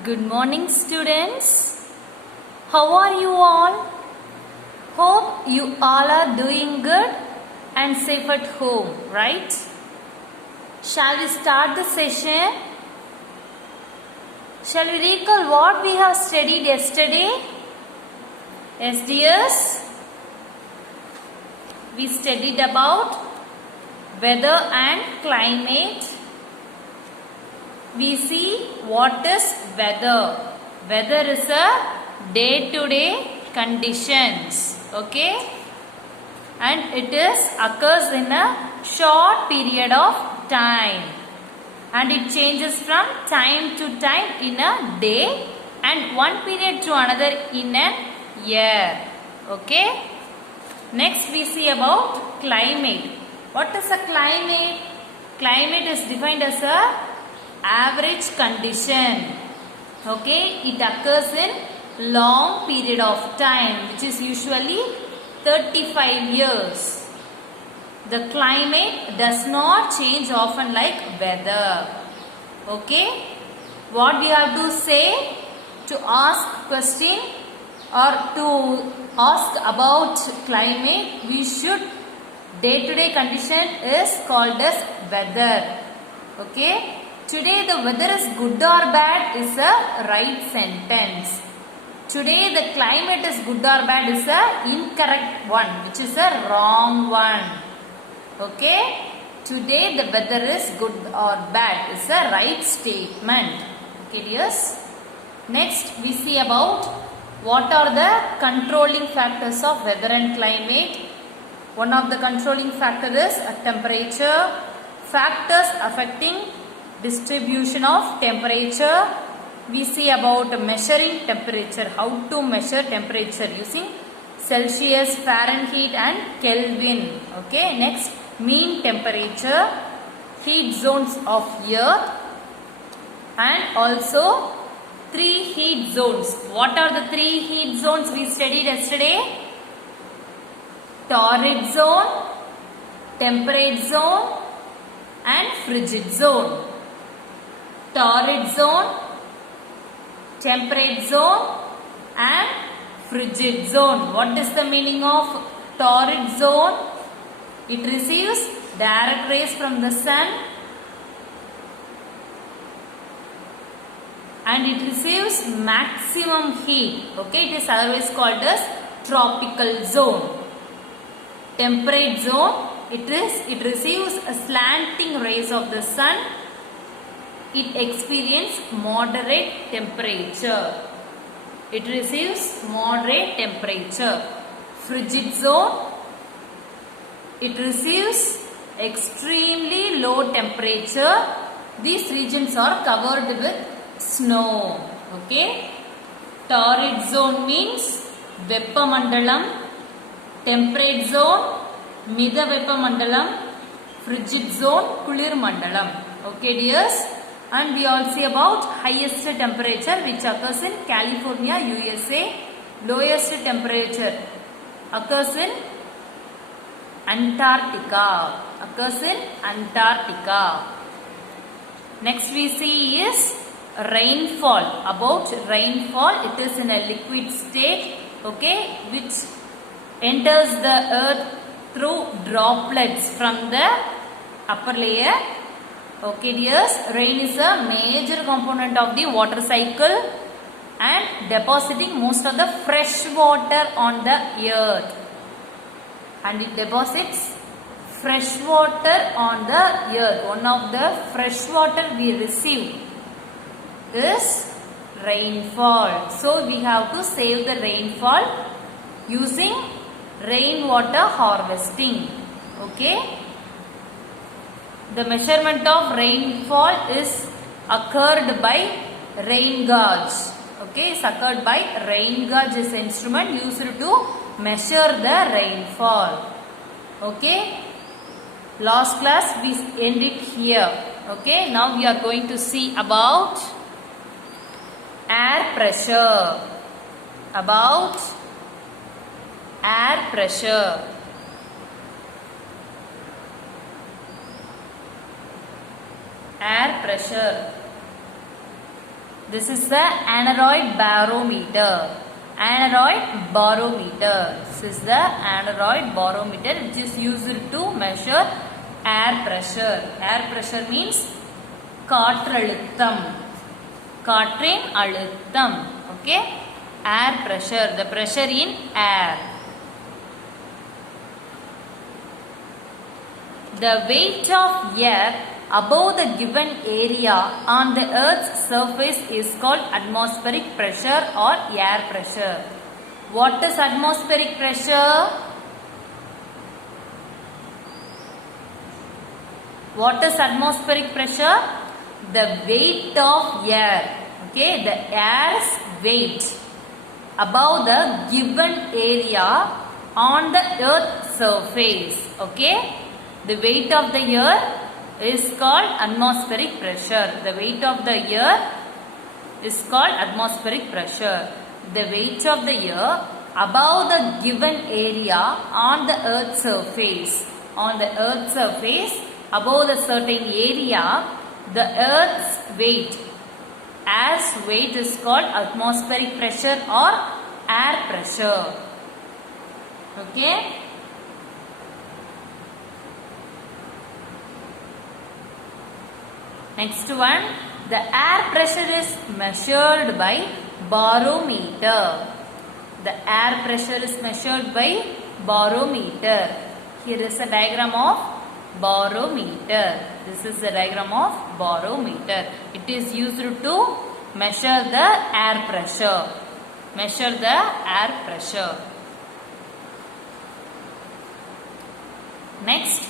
Good morning, students. How are you all? Hope you all are doing good and safe at home, right? Shall we start the session? Shall we recall what we have studied yesterday? Yes, dears. We studied about weather and climate. We see what is weather. Weather is a day-to-day conditions. Okay? And it occurs in a short period of time. And it changes from time to time in a day and one period to another in a year. Okay? Next we see about climate. What is a climate? Climate is defined as a average condition. Okay, it occurs in long period of time, which is usually 35 years. The climate does not change often like weather. Okay, what we have to say to ask question or to ask about climate, we should day-to-day condition is called as weather. Okay. Today the weather is good or bad is a right sentence. Today the climate is good or bad is a incorrect one, which is a wrong one. Okay. Today the weather is good or bad is a right statement. Okay, dears. Next we see about what are the controlling factors of weather and climate. One of the controlling factors is a temperature. Factors affecting distribution of temperature. We see about measuring temperature. How to measure temperature using Celsius, Fahrenheit and Kelvin. Okay. Next, mean temperature, heat zones of earth and also 3 heat zones. What are the 3 heat zones we studied yesterday? Torrid zone, temperate zone and frigid zone. Torrid zone, temperate zone and frigid zone. What is the meaning of torrid zone? It receives direct rays from the sun and it receives maximum heat. Okay, it is otherwise called as tropical zone. Temperate zone, it receives a slanting rays of the sun. It experiences moderate temperature. It receives moderate temperature. Frigid zone, it receives extremely low temperature. These regions are covered with snow. Okay. Torrid zone means Veppamandalam. Temperate zone, Mida Veppamandalam. Frigid zone, Kulir Mandalam. Okay, dears. And we all see about highest temperature which occurs in California, USA. Lowest temperature occurs in Antarctica. Next we see is rainfall. About rainfall, it is in a liquid state. Okay, which enters the earth through droplets from the upper layer. Okay, dears, rain is a major component of the water cycle and depositing most of the fresh water on the earth. And it deposits fresh water on the earth. One of the fresh water we receive is rainfall. So, we have to save the rainfall using rainwater harvesting. Okay. The measurement of rainfall is occurred by rain gauge. Okay, it's occurred by rain gauge is an instrument used to measure the rainfall. Okay, last class we end it here. Okay, now we are going to see about air pressure. Air pressure. This is the aneroid barometer. Aneroid barometer. This is the aneroid barometer which is used to measure air pressure. Air pressure means காற்றழுத்தம். காற்றின் அழுத்தம். Okay? Air pressure. The pressure in air. The weight of air above the given area on the earth's surface is called atmospheric pressure or air pressure. What is atmospheric pressure? What is atmospheric pressure? The weight of air. Okay, the air's weight above the given area on the earth's surface. Okay, the weight of the air is called atmospheric pressure. The weight of the air is called atmospheric pressure. The weight of the air above the given area on the earth's surface. On the earth's surface, above the certain area, the earth's weight, air's weight is called atmospheric pressure or air pressure. Okay? Next one, the air pressure is measured by barometer. The air pressure is measured by barometer. Here is a diagram of barometer. This is the diagram of barometer. It is used to measure the air pressure. Measure the air pressure. Next,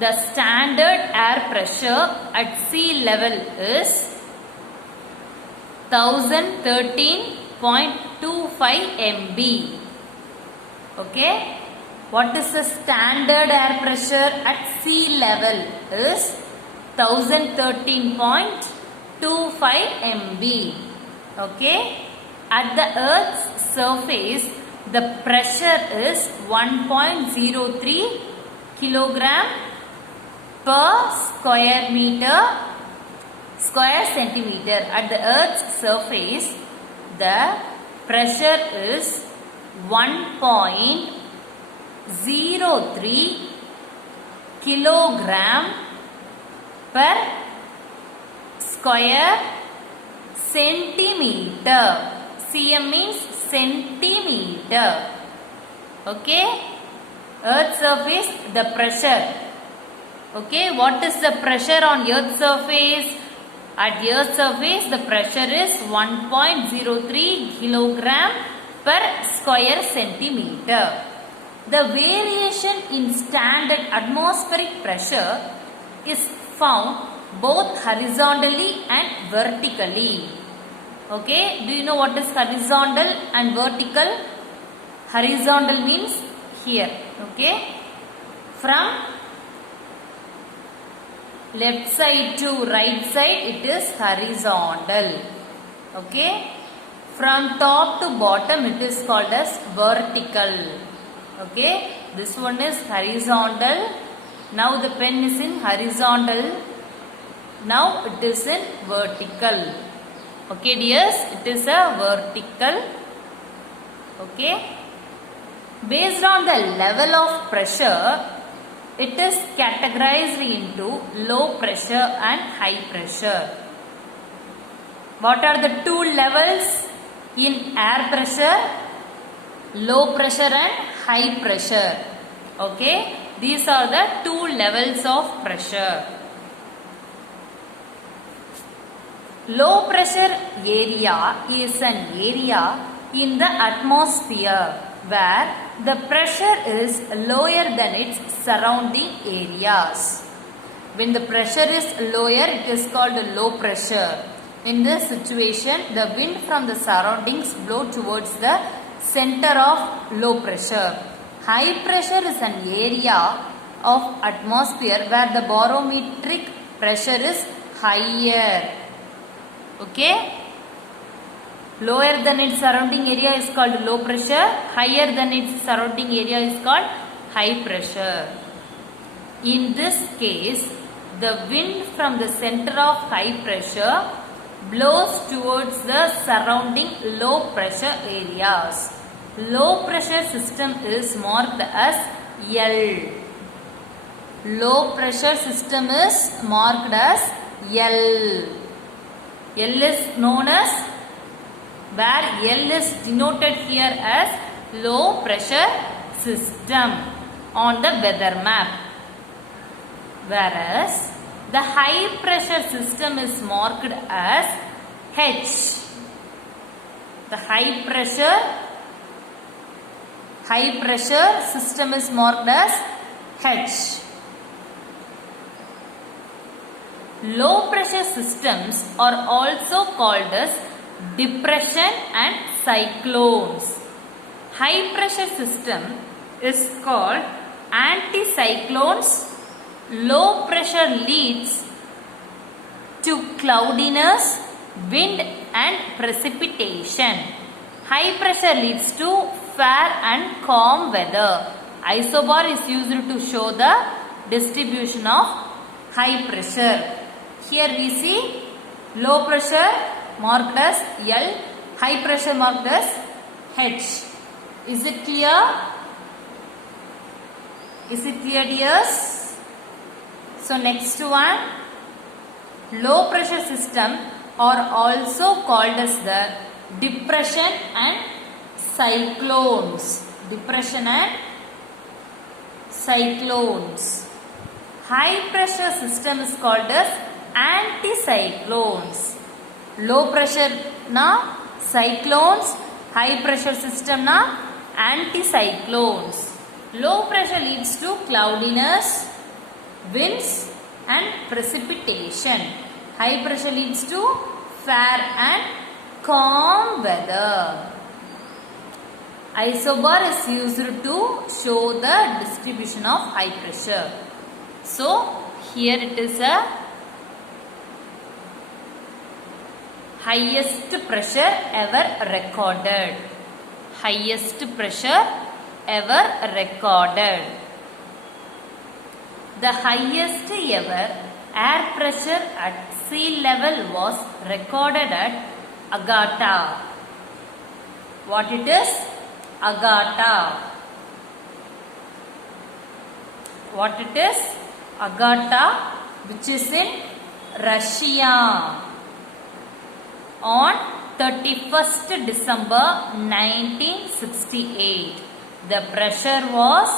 the standard air pressure at sea level is 1013.25 MB. Okay? What is the standard air pressure at sea level is 1013.25 MB. Okay? At the Earth's surface, the pressure is 1.03 kilogram per square centimeter. At the Earth's surface, the pressure is 1.03 kilogram per square centimeter. cm means centimeter. Okay? Earth's surface, the pressure. Okay, what is the pressure on Earth's surface? At Earth's surface, the pressure is 1.03 kilogram per square centimeter. The variation in standard atmospheric pressure is found both horizontally and vertically. Okay, do you know what is horizontal and vertical? Horizontal means here. Okay, from left side to right side, it is horizontal. Okay, from top to bottom, it is called as vertical. Okay, this one is horizontal. Now the pen is in horizontal. Now it is in vertical. Okay, dears, it is a vertical. Okay, based on the level of pressure, it is categorized into low pressure and high pressure. What are the two levels in air pressure? Low pressure and high pressure. Okay, these are the two levels of pressure. Low pressure area is an area in the atmosphere where the pressure is lower than its surrounding areas. When the pressure is lower, it is called low pressure. In this situation, the wind from the surroundings blow towards the center of low pressure. High pressure is an area of atmosphere where the barometric pressure is higher. Okay? Lower than its surrounding area is called low pressure. Higher than its surrounding area is called high pressure. In this case, the wind from the center of high pressure blows towards the surrounding low pressure areas. Low pressure system is marked as L. Low pressure system is marked as L. L is known as, where L is denoted here as low pressure system on the weather map. Whereas the high pressure system is marked as H. The high pressure system is marked as H. Low pressure systems are also called as depression and cyclones. High pressure system is called anticyclones. Low pressure leads to cloudiness, wind and precipitation. High pressure leads to fair and calm weather. Isobar is used to show the distribution of high pressure. Here we see low pressure marked as L, high pressure marked as H. Is it clear? Is it clear, dears? So next one, low pressure system are also called as the depression and cyclones. Depression and cyclones. High pressure system is called as anticyclones. Low pressure na cyclones, high pressure system na anticyclones. Low pressure leads to cloudiness, winds and precipitation. High pressure leads to fair and calm weather. Isobar is used to show the distribution of high pressure. So here it is a highest pressure ever recorded. Highest pressure ever recorded. The highest ever air pressure at sea level was recorded at Agatha. What it is? Agatha. What it is? Agatha, which is in Russia, on 31st December 1968. The pressure was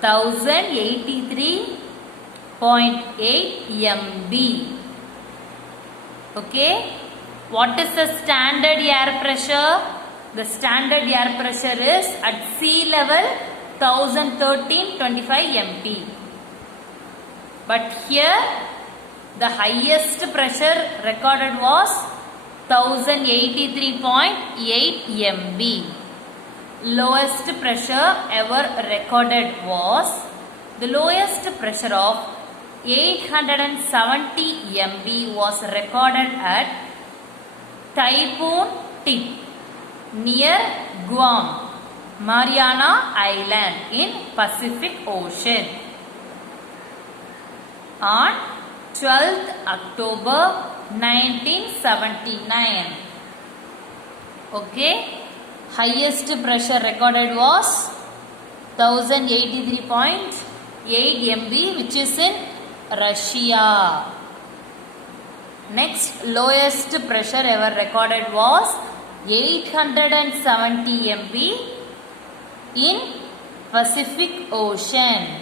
1083.8 MB. Okay. What is the standard air pressure? The standard air pressure is at sea level 1013.25 MB. But here the highest pressure recorded was 1083.8 MB. Lowest pressure ever recorded was the lowest pressure of 870 MB was recorded at Typhoon Tip near Guam, Mariana Island in Pacific Ocean on 12th October 1979. Okay. Highest pressure recorded was 1083.8 MB, which is in Russia. Next, lowest pressure ever recorded was 870 MB in Pacific Ocean,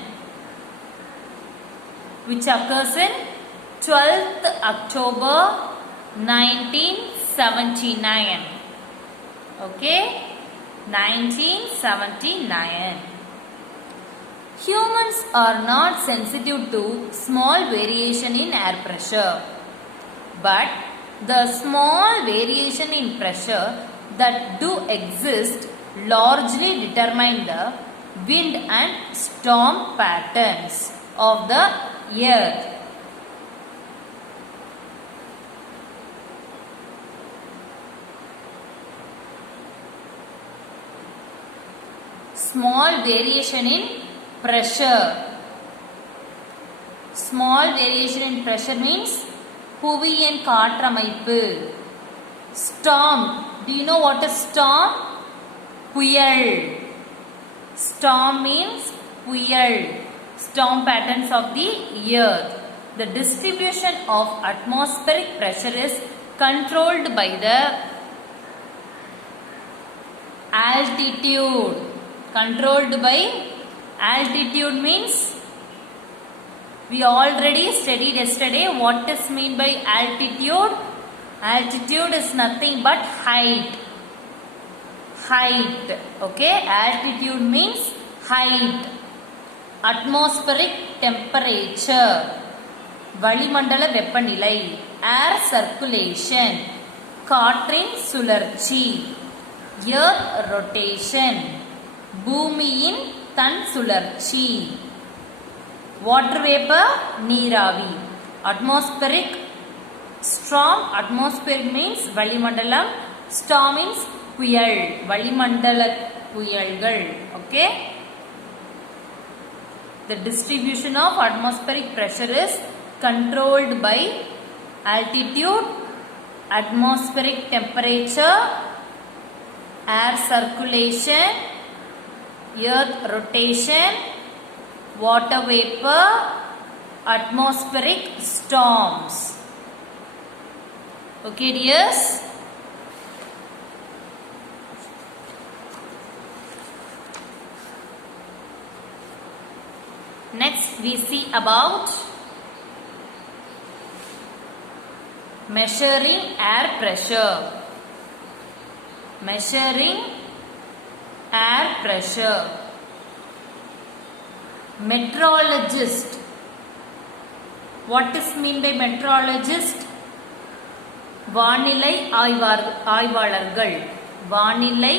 which occurs in 12th October 1979. Okay, 1979. Humans are not sensitive to small variation in air pressure, but the small variation in pressure that do exist largely determine the wind and storm patterns of the earth. Small variation in pressure. Small variation in pressure means புவியின் காற்றமைப்பு. Storm. Do you know what is storm? புயல். Storm means புயல். Storm patterns of the earth. The distribution of atmospheric pressure is controlled by the altitude. Controlled by altitude means we already studied yesterday what is mean by altitude. Altitude is nothing but height. Height. Okay, altitude means height. Atmospheric temperature. வளிமண்டல வெப்பநிலை. Air circulation. காற்றின் சுழற்சி. Earth rotation. பூமியின் தன் சுழற்சி. Water vapor, நீராவி. Atmospheric storm. Atmospheric means வளிமண்டலம். Storm means புயல். வளிமண்டல புயல்கள். Okay. The distribution of atmospheric pressure is controlled by altitude, atmospheric temperature, air circulation, earth rotation, water vapor, atmospheric storms. Okay, dears? Next we see about measuring air pressure. Measuring air pressure. Meteorologist. What is mean by meteorologist? வானிலை ஆய்வாளர்கள். வானிலை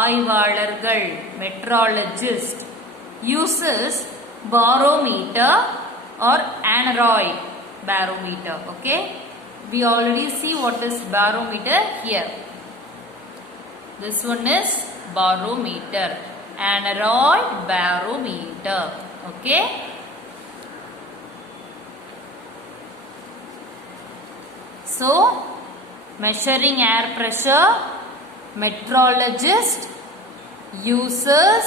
ஆய்வாளர்கள். Meteorologist uses barometer or aneroid barometer. Okay, we already see what is barometer here. This one is barometer, aneroid barometer. Okay, so measuring air pressure, meteorologist uses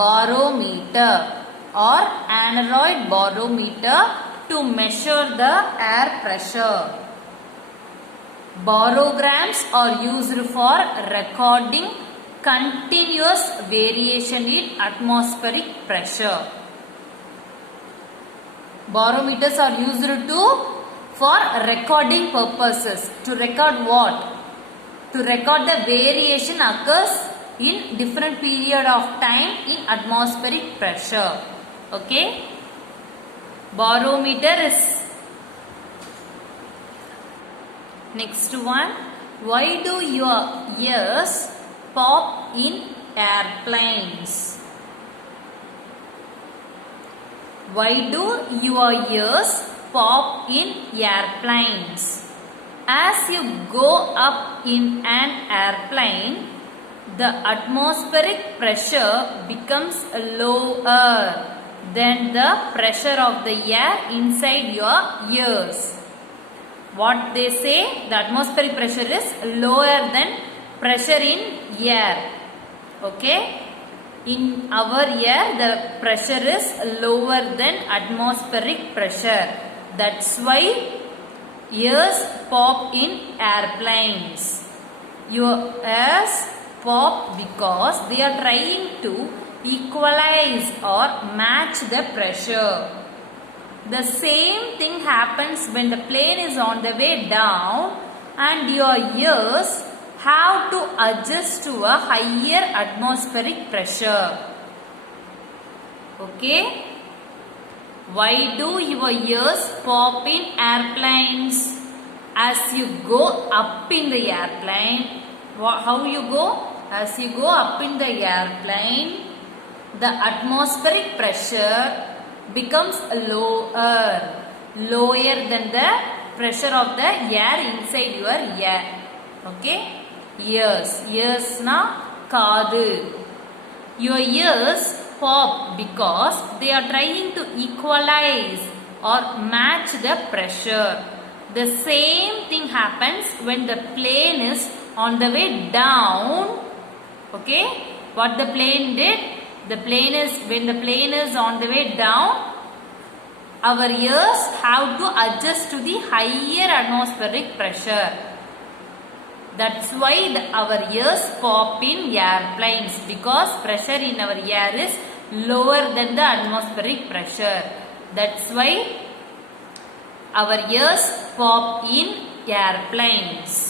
barometer or aneroid barometer to measure the air pressure. Barograms are used for recording continuous variation in atmospheric pressure. Barometers are used for recording purposes. To record what? To record the variation occurs in different period of time in atmospheric pressure. Okay, barometer is next one. Why do your ears pop in airplanes? Why do your ears pop in airplanes? As you go up in an airplane, the atmospheric pressure becomes lower than the pressure of the air inside your ears. What they say? The atmospheric pressure is lower than pressure in air. Okay, in our air the pressure is lower than atmospheric pressure. That's why ears pop in airplanes. Your ears pop because they are trying to equalize or match the pressure. The same thing happens when the plane is on the way down and your ears have to adjust to a higher atmospheric pressure. Okay, why do your ears pop in airplanes? As you go up in the airplane, how you go? As you go up in the airplane, the atmospheric pressure becomes lower than the pressure of the air inside your ear. Okay, ears na kaadu. Your ears pop because they are trying to equalize or match the pressure. The same thing happens when the plane is on the way down. Okay, what the plane did? When the plane is on the way down, our ears have to adjust to the higher atmospheric pressure. That's why our ears pop in airplanes, because pressure in our air is lower than the atmospheric pressure. That's why our ears pop in airplanes.